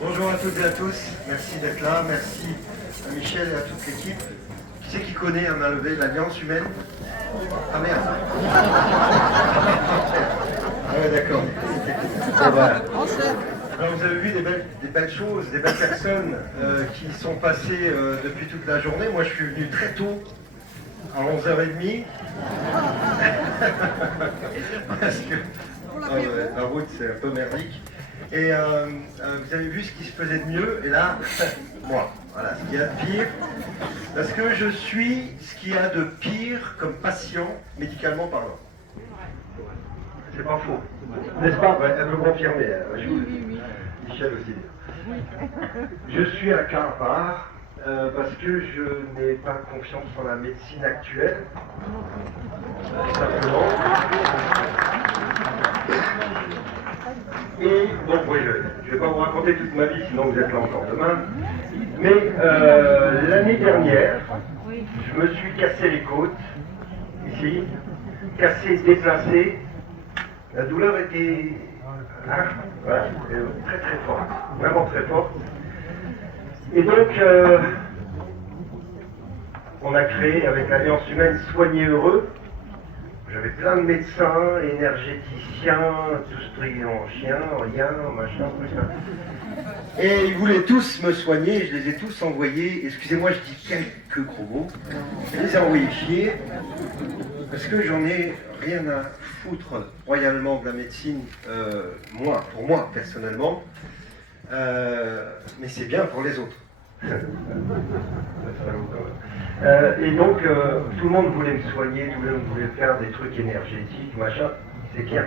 Bonjour à toutes et à tous, merci d'être là, merci à Michel et à toute l'équipe. Qui c'est qui connaît à main levée l'Alliance humaine? Ah merde. Ah ouais, d'accord. Et voilà. Alors vous avez vu des belles choses, des belles personnes qui sont passées depuis toute la journée. Moi je suis venu très tôt, à 11h30. Parce que la route c'est un peu merdique. Et vous avez vu ce qui se faisait de mieux, et là, moi, voilà, ce qu'il y a de pire. Parce que je suis ce qu'il y a de pire comme patient, médicalement parlant. C'est pas faux. N'est-ce pas? Ouais, elle peut confirmer. Michel aussi. Je suis un cas à part parce que je n'ai pas confiance en la médecine actuelle. Simplement. Et donc, oui, je ne vais pas vous raconter toute ma vie, sinon vous êtes là encore demain. Mais l'année dernière, je me suis cassé les côtes, ici, cassé, déplacé. La douleur était voilà, très très forte, vraiment très forte. Et donc, on a créé avec l'Alliance humaine Soigner Heureux. J'avais plein de médecins, énergéticiens, tous triés en chien, rien, machin, tout ça. Et ils voulaient tous me soigner, je les ai tous envoyés, excusez-moi, je dis quelques gros mots, je les ai envoyés chier, parce que j'en ai rien à foutre royalement de la médecine, pour moi, personnellement, mais c'est bien pour les autres. Et donc, tout le monde voulait me soigner, tout le monde voulait faire des trucs énergétiques, machin, c'est bien.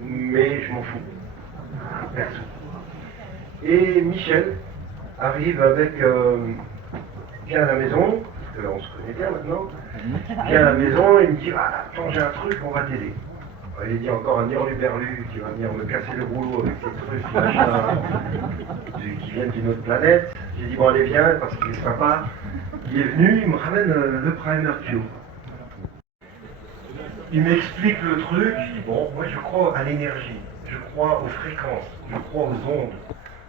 Mais je m'en fous. Perso. Et Michel arrive avec, vient à la maison, parce qu'on se connaît bien maintenant, vient à la maison et me dit, ah, attends, j'ai un truc, on va t'aider. Il dit encore un hurluberlu qui va venir me casser le rouleau avec des trucs machin, qui viennent d'une autre planète. J'ai dit, bon, allez, viens, parce qu'il est sympa. Il est venu, il me ramène le Primer Q. Il m'explique le truc, je dis, bon, moi je crois à l'énergie, je crois aux fréquences, je crois aux ondes.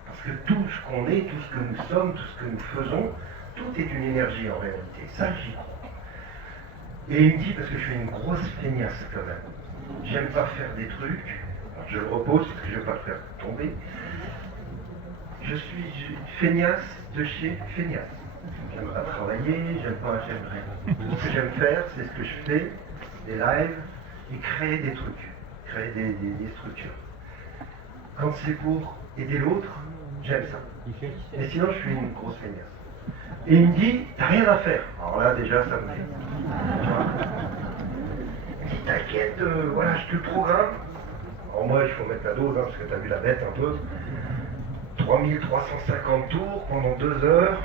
Parce que tout ce qu'on est, tout ce que nous sommes, tout ce que nous faisons, tout est une énergie en réalité. Ça, j'y crois. Et il me dit, parce que je suis une grosse feignasse quand même. J'aime pas faire des trucs, je le repose parce que je ne veux pas le faire tomber. Je suis feignasse de chez feignasse. J'aime pas travailler, j'aime rien. Tout ce que j'aime faire, c'est ce que je fais, des lives, et créer des trucs, créer des structures. Quand c'est pour aider l'autre, j'aime ça. Mais sinon, je suis une grosse feignasse. Et il me dit, t'as rien à faire. Alors là, déjà, ça me fait. Il dit, t'inquiète, voilà, je te le programme. Alors moi, il faut mettre la dose, parce que t'as vu la bête un peu. 3350 tours pendant 2 heures.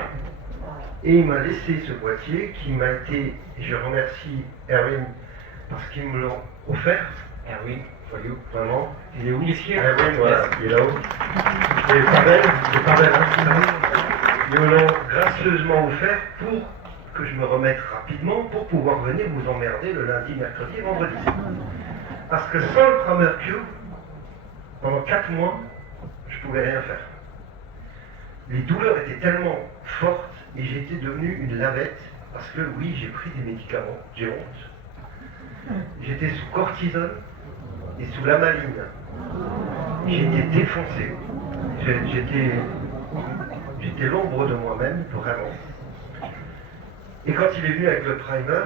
Et il m'a laissé ce boîtier qui m'a été, et je remercie Erwin parce qu'ils me l'ont offert. Erwin, for you, vraiment. Il est où? Ici. Erwin, voilà, il est là-haut. C'est pas belle, hein. Ils me l'ont gracieusement offert pour que je me remette rapidement pour pouvoir venir vous emmerder le lundi, mercredi et vendredi. Parce que sans le Primer Q, pendant 4 mois, je ne pouvais rien faire. Les douleurs étaient tellement fortes et j'étais devenu une lavette parce que oui, j'ai pris des médicaments, j'ai honte. J'étais sous cortisone et sous lamaline. J'étais défoncé. J'étais l'ombre de moi-même, vraiment. Et quand il est venu avec le primer,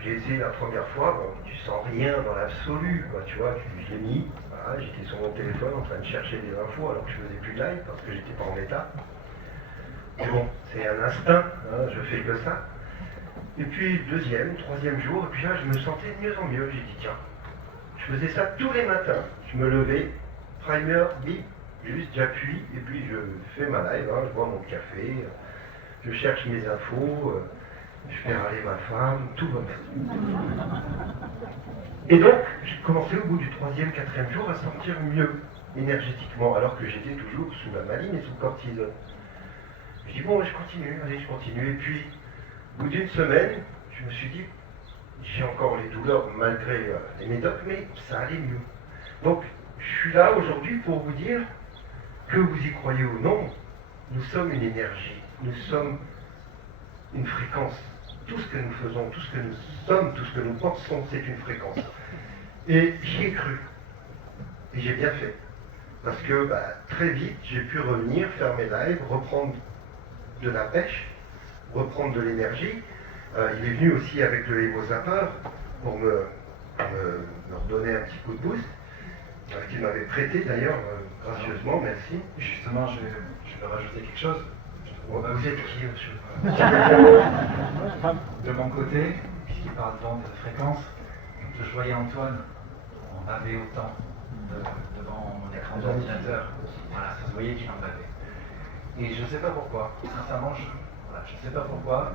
j'ai essayé la première fois, bon, tu sens rien dans l'absolu, quoi, tu vois, je l'ai mis, voilà, j'étais sur mon téléphone en train de chercher des infos alors que je faisais plus de live parce que j'étais pas en état. Mais bon, c'est un instinct, hein, je fais que ça. Et puis deuxième, troisième jour, et puis là je me sentais de mieux en mieux, j'ai dit tiens, je faisais ça tous les matins, je me levais, primer, bip, juste j'appuie, et puis je fais ma live, hein, je bois mon café, je cherche mes infos, je fais râler ma femme, tout va bien. Et donc, j'ai commencé au bout du troisième, quatrième jour à sentir mieux énergétiquement, alors que j'étais toujours sous la maline et sous le cortisone. Je dis bon, je continue, allez, je continue. Et puis, au bout d'une semaine, je me suis dit, j'ai encore les douleurs malgré les médocs, mais ça allait mieux. Donc, je suis là aujourd'hui pour vous dire, que vous y croyez ou non, nous sommes une énergie, nous sommes une fréquence. Tout ce que nous faisons, tout ce que nous sommes, tout ce que nous pensons, c'est une fréquence. Et j'y ai cru. Et j'ai bien fait. Parce que très vite, j'ai pu revenir, faire mes lives, reprendre de la pêche, reprendre de l'énergie. Il est venu aussi avec le Evo Zapper pour me redonner un petit coup de boost, qu'il m'avait prêté d'ailleurs, gracieusement, merci. Justement, je vais rajouter quelque chose. Vous êtes qui, monsieur? De mon côté, puisqu'il parle d'onde de fréquence, je voyais Antoine, on avait autant devant mon écran d'ordinateur. Voilà, ça se voyait qu'il en avait. Et je ne sais pas pourquoi, sincèrement, je ne sais pas pourquoi.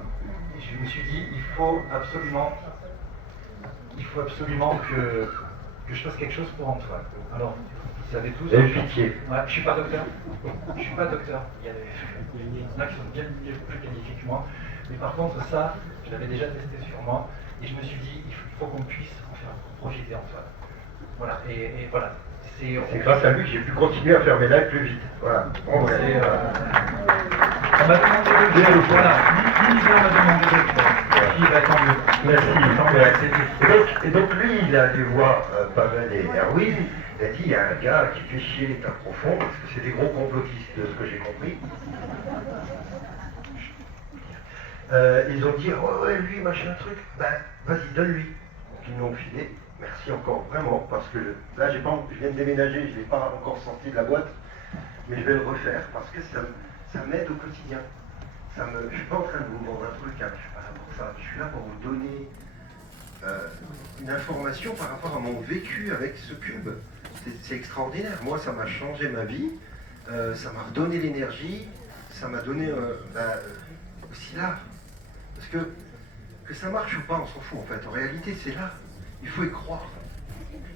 Je me suis dit, il faut absolument que je fasse quelque chose pour Antoine. Alors, vous savez tous. Pitié. Ouais, je suis pas docteur. Je suis pas docteur. Il y en a qui sont bien plus qualifiés que moi. Mais par contre, ça, je l'avais déjà testé sur moi. Et je me suis dit, il faut qu'on puisse en faire profiter Antoine. Voilà. Et voilà. C'est grâce à lui que j'ai pu continuer à faire mes lives plus vite. Voilà. On m'a demandé de le faire. Voilà. L'univers m'a demandé de le faire. Puis, tant mieux. Merci. Et donc lui, il est allé voir Pavel et Erwin. Il a dit, il y a un gars qui fait chier l'état profond, parce que c'est des gros complotistes, de ce que j'ai compris. Ils ont dit, ouais, lui, machin truc, vas-y, donne-lui. Donc ils m'ont filé. Merci encore, vraiment, parce que là, je viens de déménager, je ne l'ai pas encore sorti de la boîte, mais je vais le refaire, parce que ça m'aide au quotidien. Je ne suis pas en train de vous vendre un truc, hein, je ne suis pas là pour ça. Je suis là pour vous donner une information par rapport à mon vécu avec ce cube. C'est extraordinaire. Moi, ça m'a changé ma vie, ça m'a redonné l'énergie, ça m'a donné aussi l'art. Parce que ça marche ou pas, on s'en fout en fait. En réalité, c'est là. Il faut y croire.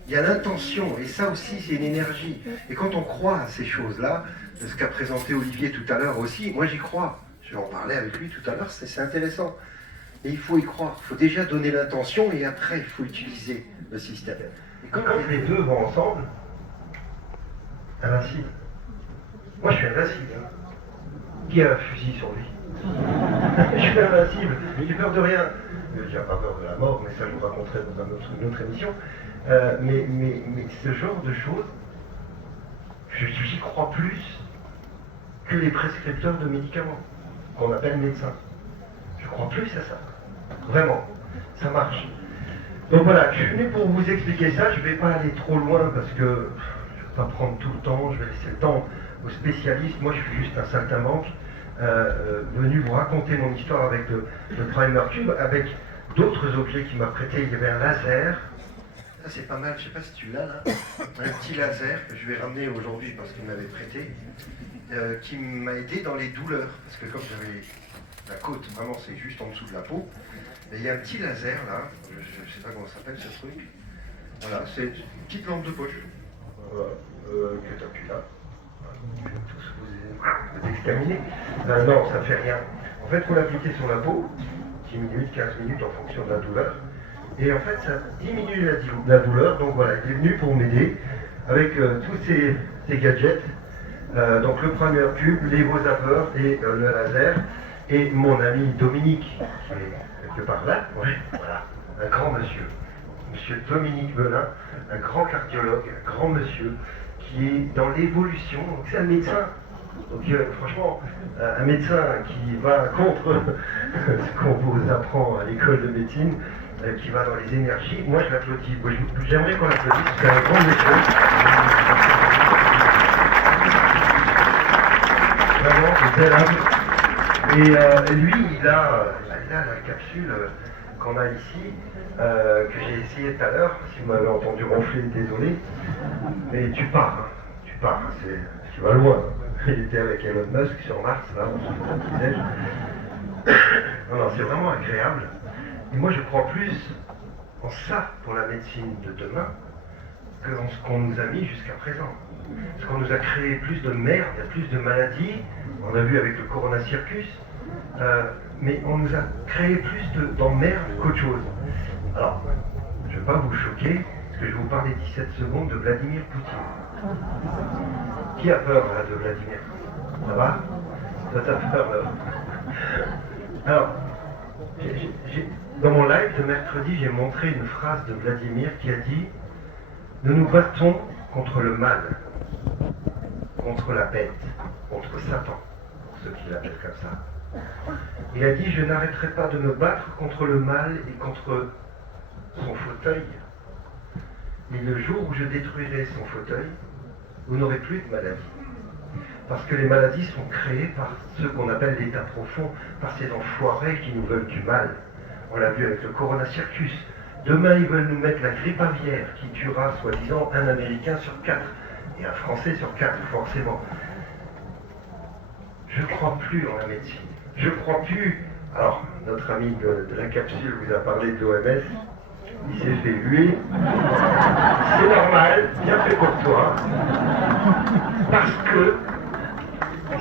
Il y a l'intention, et ça aussi, c'est une énergie. Et quand on croit à ces choses-là, ce qu'a présenté Olivier tout à l'heure aussi, moi j'y crois. Je vais en parler avec lui tout à l'heure, c'est intéressant. Et il faut y croire. Il faut déjà donner l'intention, et après, il faut utiliser le système. Et quand les deux vont ensemble, invincible. Moi, je suis invincible. Qui a un fusil sur lui? Je suis invincible. J'ai peur de rien. J'ai pas peur de la mort, mais ça, je vous raconterai dans une autre émission. Mais ce genre de choses, j'y crois plus que les prescripteurs de médicaments, qu'on appelle médecins. Je crois plus à ça. Vraiment. Ça marche. Donc voilà, je suis venu pour vous expliquer ça. Je ne vais pas aller trop loin parce que je ne vais pas prendre tout le temps. Je vais laisser le temps aux spécialistes. Moi, je suis juste un saltimbanque venu vous raconter mon histoire avec le Primer Cube, avec d'autres objets qu'il m'a prêté. Il y avait un laser. Ça, c'est pas mal. Je ne sais pas si tu l'as là. Un petit laser que je vais ramener aujourd'hui parce qu'il m'avait prêté, qui m'a aidé dans les douleurs. Parce que comme j'avais la côte, vraiment, c'est juste en dessous de la peau. Et il y a un petit laser là, je ne sais pas comment ça s'appelle ce truc. Voilà, c'est une petite lampe de poche que tu appuies là. Je vais tous vous exterminer. Non, ça ne fait rien. En fait, il faut l'appliquer sur la peau, 10 minutes, 15 minutes en fonction de la douleur. Et en fait, ça diminue la douleur. Donc voilà, il est venu pour m'aider avec tous ces gadgets. Donc le Primer Cube, l'Evo Zapper et le laser. Et mon ami Dominique, qui est quelque part là, ouais, voilà, un grand monsieur, monsieur Dominique Belin, un grand cardiologue, un grand monsieur, qui est dans l'évolution, donc c'est un médecin. Donc franchement, un médecin qui va contre ce qu'on vous apprend à l'école de médecine, qui va dans les énergies, moi je l'applaudis. J'aimerais qu'on l'applaudisse, parce que c'est un grand monsieur. Vraiment, c'est terrible. Et lui, il a la capsule qu'on a ici, que j'ai essayé tout à l'heure. Si vous m'avez entendu ronfler, désolé. Mais tu pars, tu vas loin. Il était avec Elon Musk sur Mars, là, dans son petit-déj. Non, c'est vraiment agréable. Et moi, je crois plus en ça pour la médecine de demain qu'en ce qu'on nous a mis jusqu'à présent. Parce qu'on nous a créé plus de merde, il y a plus de maladies, on a vu avec le Corona Circus, mais on nous a créé plus d'emmerde qu'autre chose. Alors, je ne vais pas vous choquer, parce que je vais vous parler 17 secondes de Vladimir Poutine. Qui a peur là, de Vladimir? Ça va? Toi, t'as peur là? Alors, dans mon live de mercredi, j'ai montré une phrase de Vladimir qui a dit « Nous nous battons contre le mal, contre la bête, contre Satan », pour ceux qui l'appellent comme ça. Il a dit « Je n'arrêterai pas de me battre contre le mal et contre son fauteuil. Et le jour où je détruirai son fauteuil, vous n'aurez plus de maladie. » Parce que les maladies sont créées par ceux qu'on appelle l'état profond, par ces enfoirés qui nous veulent du mal. On l'a vu avec le Corona Circus. Demain, ils veulent nous mettre la grippe aviaire qui tuera, soi-disant, un Américain sur 4 et un Français sur 4, forcément. Je ne crois plus en la médecine. Je ne crois plus. Alors, notre ami de la capsule vous a parlé de l'OMS. Il s'est fait huer. C'est normal, bien fait pour toi. Parce que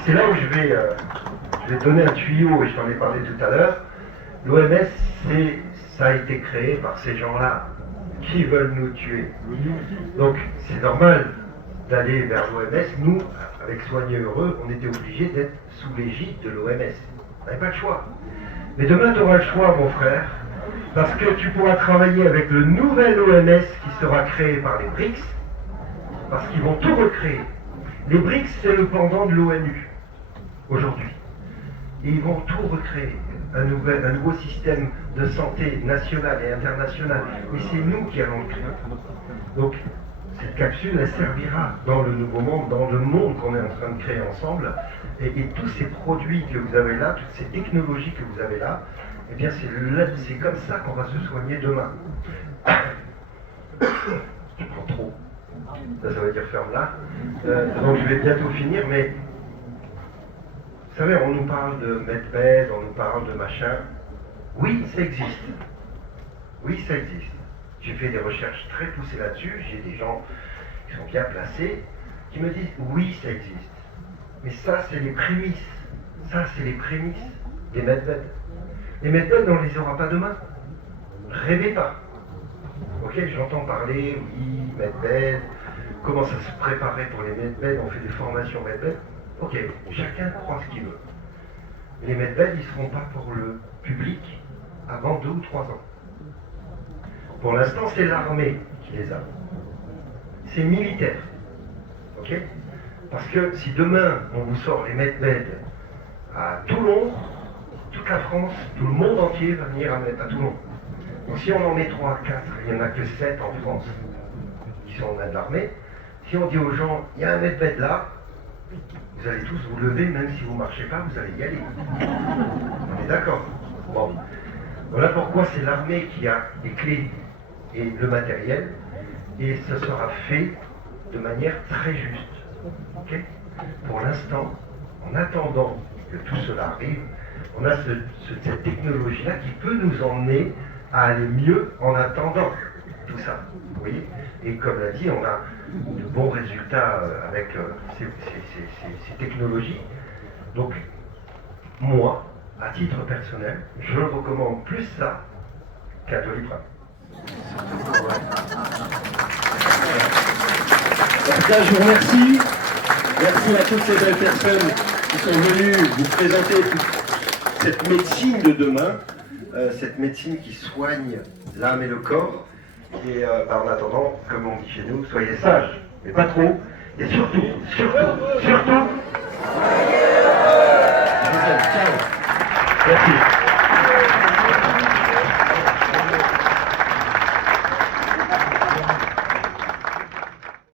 c'est là où je vais donner un tuyau, et je t'en ai parlé tout à l'heure. L'OMS, ça a été créé par ces gens-là qui veulent nous tuer. Donc c'est normal d'aller vers l'OMS. Nous, avec Soignez Heureux, on était obligés d'être sous l'égide de l'OMS. On n'avait pas le choix. Mais demain, tu auras le choix, mon frère, parce que tu pourras travailler avec le nouvel OMS qui sera créé par les BRICS, parce qu'ils vont tout recréer. Les BRICS, c'est le pendant de l'ONU, aujourd'hui. Et ils vont tout recréer. Un nouveau système de santé national et international. Et c'est nous qui allons le créer. Donc, cette capsule, elle servira dans le nouveau monde, dans le monde qu'on est en train de créer ensemble. Et tous ces produits que vous avez là, toutes ces technologies que vous avez là, eh bien, c'est comme ça qu'on va se soigner demain. Je prends trop. Ça veut dire ferme-la. Donc, je vais bientôt finir, mais vous savez, on nous parle de medbed, on nous parle de machin. Oui, ça existe. Oui, ça existe. J'ai fait des recherches très poussées là-dessus. J'ai des gens qui sont bien placés qui me disent oui, ça existe. Mais ça, c'est les prémices. Ça, c'est les prémices des medbed. Les medbed, on ne les aura pas demain. Rêvez pas. Ok, j'entends parler, oui, medbed, comment ça se préparait pour les medbed, on fait des formations medbed. Ok, chacun croit ce qu'il veut. Les medbed, ils ne seront pas pour le public avant 2 ou 3 ans. Pour l'instant, c'est l'armée qui les a. C'est militaire. Ok? Parce que si demain, on vous sort les medbed à Toulon, toute la France, tout le monde entier va venir à Toulon. Donc si on en met 3, 4, il n'y en a que 7 en France qui sont en main de l'armée. Si on dit aux gens, il y a un medbed là, vous allez tous vous lever, même si vous ne marchez pas, vous allez y aller. On est d'accord? Bon. Voilà pourquoi c'est l'armée qui a les clés et le matériel, et ce sera fait de manière très juste. Okay? Pour l'instant, en attendant que tout cela arrive, on a cette technologie-là qui peut nous emmener à aller mieux en attendant tout ça. Vous voyez? Et comme l'a dit, on a de bons résultats avec ces technologies. Donc, moi, à titre personnel, je recommande plus ça qu'un Doliprane. En tout cas, je vous remercie. Merci à toutes ces belles personnes qui sont venues vous présenter cette médecine de demain, cette médecine qui soigne l'âme et le corps. Et en attendant, comme on dit chez nous, soyez sages, mais pas trop. Et surtout, surtout, surtout, soyez heureux. Ciao. Merci.